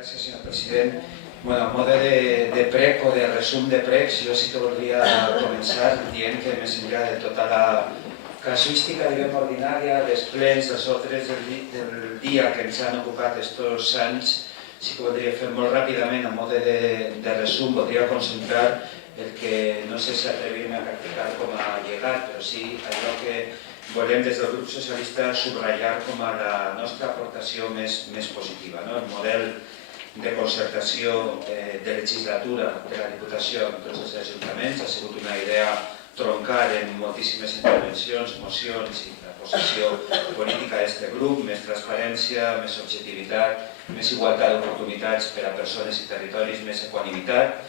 Gràcies, senyor president. A mode de prec o de resum de pregs, jo sí que voldria començar dient que més enllà de tota la casuística, diguem, ordinària, dels plens, dels ordres del dia que ens han ocupat aquests anys, sí que voldria fer molt ràpidament, a mode de resum, voldria concentrar el que no sé si atrevir-me a practicar com a llegat, però sí allò que volem des del grup socialista subratllar com a la nostra aportació més positiva. El model de concertació de legislatura de la Diputació amb tots els ajuntaments ha sigut una idea troncal en moltíssimes intervencions, mocions i la posició política d'aquest grup: més transparència, més objectivitat, més igualtat d'oportunitats per a persones i territoris, més equanimitat.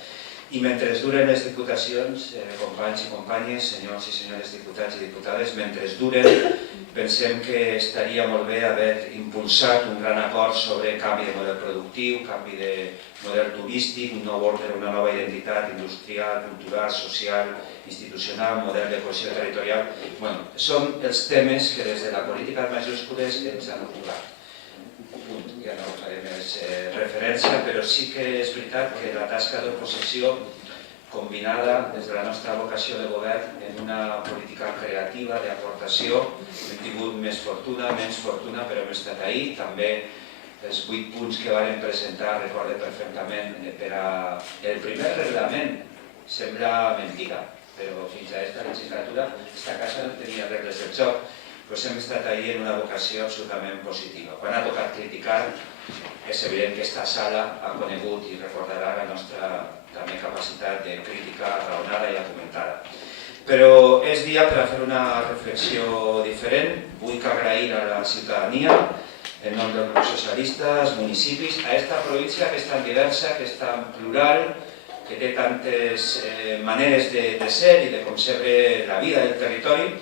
I mentre duren les diputacions, companys i companyes, senyors i senyores diputats i diputades, mentre duren, pensem que estaria molt bé haver impulsat un gran acord sobre canvi de model productiu, canvi de model turístic, un nou ordre, una nova identitat industrial, cultural, social, institucional, model de cohesió territorial. Són els temes que des de la política en majúscules ens han ocupat. Ja no faré més referència, però sí que és veritat que la tasca d'oposició combinada des de la nostra vocació de govern en una política creativa d'aportació hem tingut més fortuna, menys fortuna, però hem estat ahí. També els 8 punts que varen presentar, recorde perfectament, per al primer reglament sembla mentida, però fins a aquesta legislatura aquesta casa no tenia regles del joc. Hem estat ahí en una vocació absolutament positiva. Quan ha tocat criticar, és evident que aquesta sala ha conegut i recordarà la nostra també capacitat de crítica raonada i argumentada. Però és dia per a fer una reflexió diferent. Vull agrair a la ciutadania, en nom del grup socialista, als municipis, a aquesta província que és tan diversa, que és tan plural, que té tantes maneres de ser i de concebre la vida del territori.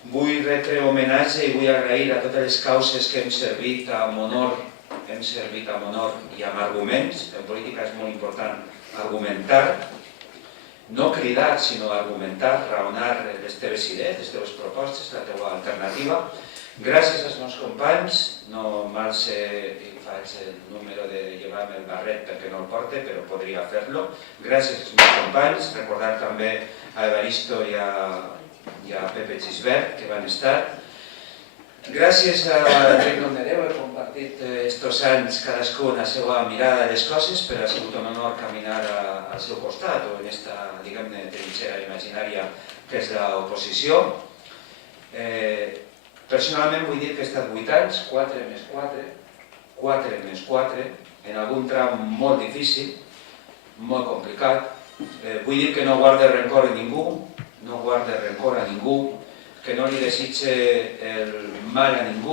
Vull retre homenatge i vull agrair a totes les causes que hem servit amb honor i amb arguments. En política és molt important argumentar, no cridar, sinó argumentar, raonar les teves idees, les teves propostes, la teva alternativa. Gràcies als meus companys, no m'alce i faig el número de llevar-me el barret perquè no el porte, però podria fer-lo. Gràcies als meus companys, recordar també a Evaristo i a Pepe Gisbert, que van estar. Gràcies a Enric Nomdedeu, he compartit estos anys cadascú la seva mirada de les coses, però ha sigut un honor caminar al seu costat o en aquesta, diguem-ne, trinxera imaginària que és l'oposició. Personalment vull dir que he estat 8 anys, 4 més 4, 4 més 4, en algun tram molt difícil, molt complicat. Vull dir que no guarde rencor a ningú, que no li desitge el mal a ningú,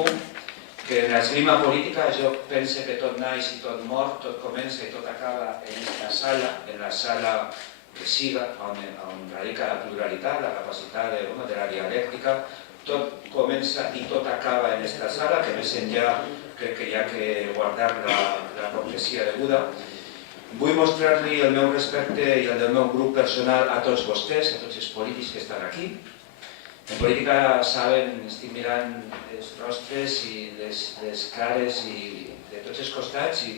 que en l'esgrima política jo pense que tot naix i tot mor, tot comença i tot acaba en aquesta sala, en la sala que siga, on radica la pluralitat, la capacitat de la dialèctica. Tot comença i tot acaba en aquesta sala, que més enllà crec que hi ha que guardar la cortesia deguda. Vull mostrar-li el meu respecte i el del meu grup personal a tots vostès, a tots els polítics que estan aquí. En política, saben, estic mirant els rostres i les cares de tots els costats i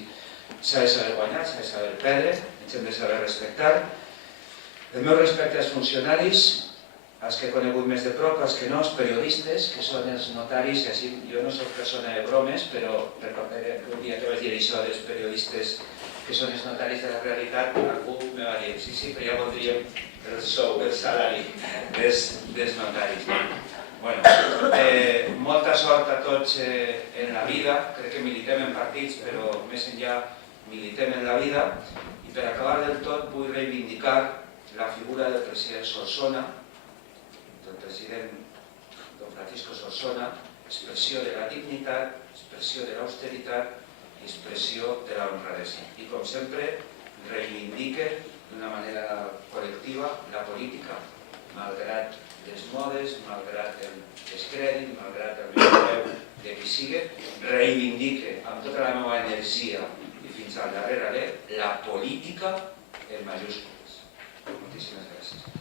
s'ha de saber guanyar, s'ha de saber perdre, ens hem de saber respectar. El meu respecte als funcionaris, als que he conegut més de prop, als que no, els periodistes, que són els notaris, que així jo no soc persona de bromes, però recordaré que un dia que vaig dir això dels periodistes que són els notaris de la realitat, algú me va dir, sí, però ja voldríem el sou, el salari dels notaris. Molta sort a tots en la vida, crec que militem en partits, però més enllà militem en la vida. I per acabar del tot vull reivindicar la figura del president Solsona, del president don Francisco Solsona, expressió de la dignitat, expressió de l'austeritat i expressió de la honradesa. I com sempre reivindique d'una manera col·lectiva la política, malgrat les modes, malgrat el descrèdit, malgrat el menyspreu de qui sigui, reivindique amb tota la meva energia i fins al darrer alè la política en majúscules. Moltíssimes gràcies.